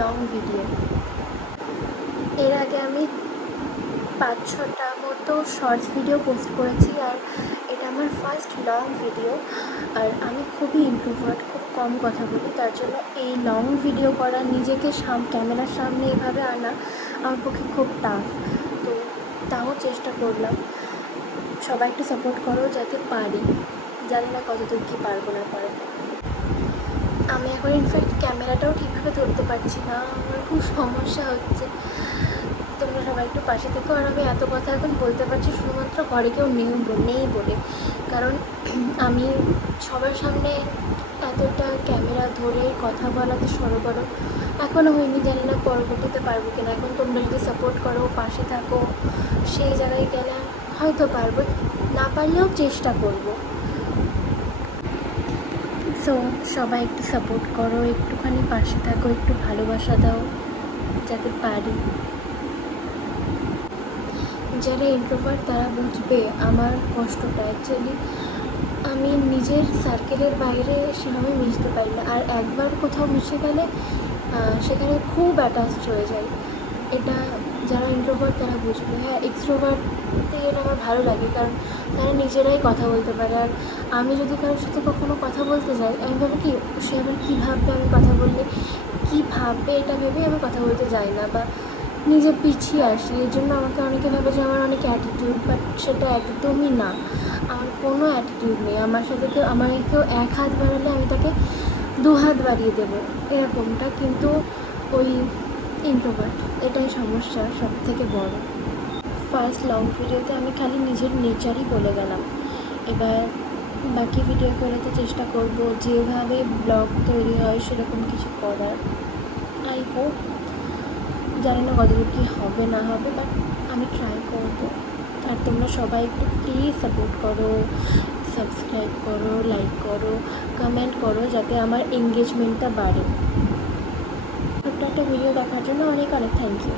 Long video. এর আগে আমি 5-6টা মতো শর্টস ভিডিও পোস্ট করেছি, আর এটা আমার ফার্স্ট লং ভিডিও। আর আমি খুবই ইন্ট্রোভার্ট, খুব কম কথা বলি, তার জন্য এই লং ভিডিও করা, নিজেকে ক্যামেরার সামনে এভাবে আনা আমার পক্ষে খুব টাফ। তো তাও চেষ্টা করলাম। সবাই একটু সাপোর্ট করো যাতে পারি, জানি না কতদূর কী পারবো না পারবো। আমি এখন ইনফ্যাক্ট ক্যামেরাটাও ঠিকভাবে ধরতে পারছি না, আমার খুব সমস্যা হচ্ছে। তোমরা সবাই একটু পাশে থেকো। আর আমি এত কথা এখন বলতে পারছি শুধুমাত্র ঘরে কেউ নেই বলে, কারণ আমি সবার সামনে এতটা ক্যামেরা ধরে কথা বলাতে সরগরম এখনও হয়নি, জানি না পরবর্তীতে পারবো কিনা। এখন তোমরা যদি সাপোর্ট করো, পাশে থাকো, সেই জায়গায় গেলে হয়তো পারবো, না পারলেও চেষ্টা করবো। সো সবাই একটু সাপোর্ট করো, একটুখানি পাশে থাকো, একটু ভালোবাসা দাও যাতে পারি। যারা ইন্ট্রোভার্ট তারা বুঝবে আমার কষ্টটা। অ্যাকচুয়ালি আমি নিজের সার্কেলের বাইরে সেভাবে মিশতে পারি না, আর একবার কোথাও মিশে গেলে সেখানে খুব অ্যাটাচড হয়ে যায়। এটা যারা ইন্ট্রোভার্ট তারা বুঝবে। হ্যাঁ, এক্সট্রোভার্টদের আমার ভালো লাগে, কারণ তারা নিজেরাই কথা বলতে পারে। আর আমি যদি কারোর সাথে কখনো কথা বলতে যাই, আমি ভাবি কি সে আবার কী ভাববে, আমি কথা বললে কী ভাববে, এটা ভেবেই আমি কথা বলতে যাই না বা নিজে পিছিয়ে আসি। এর জন্য আমাকে অনেকে ভাবে যে আমার অনেক অ্যাটিটিউড, বাট সেটা একদমই না। আমার কোনো অ্যাটিটিউড নেই। আমার সাথে কেউ 1 হাত বাড়ালে আমি তাকে 2 হাত বাড়িয়ে দেবো, এরকমটা। কিন্তু ওই ইন্ট্রোভার্ট, এটাই সমস্যা সব থেকে বড়। ফার্স্ট লং ভিডিওতে আমি খালি নিজের নেচারই বলে গেলাম। এবার বাকি ভিডিওগুলোতে চেষ্টা করব যেভাবে ব্লগ তৈরি হয় সেরকম কিছু করার। আই হোপ, জানি না কতদূর কী হবে না হবে, বাট আমি ট্রাই করবো। আর তোমরা সবাই একটু প্লিজ সাপোর্ট করো, সাবস্ক্রাইব করো, লাইক করো, কমেন্ট করো, যাতে আমার এঙ্গেজমেন্টটা বাড়ে। একটা ভিডিও দেখার জন্য অনেক থ্যাংক ইউ।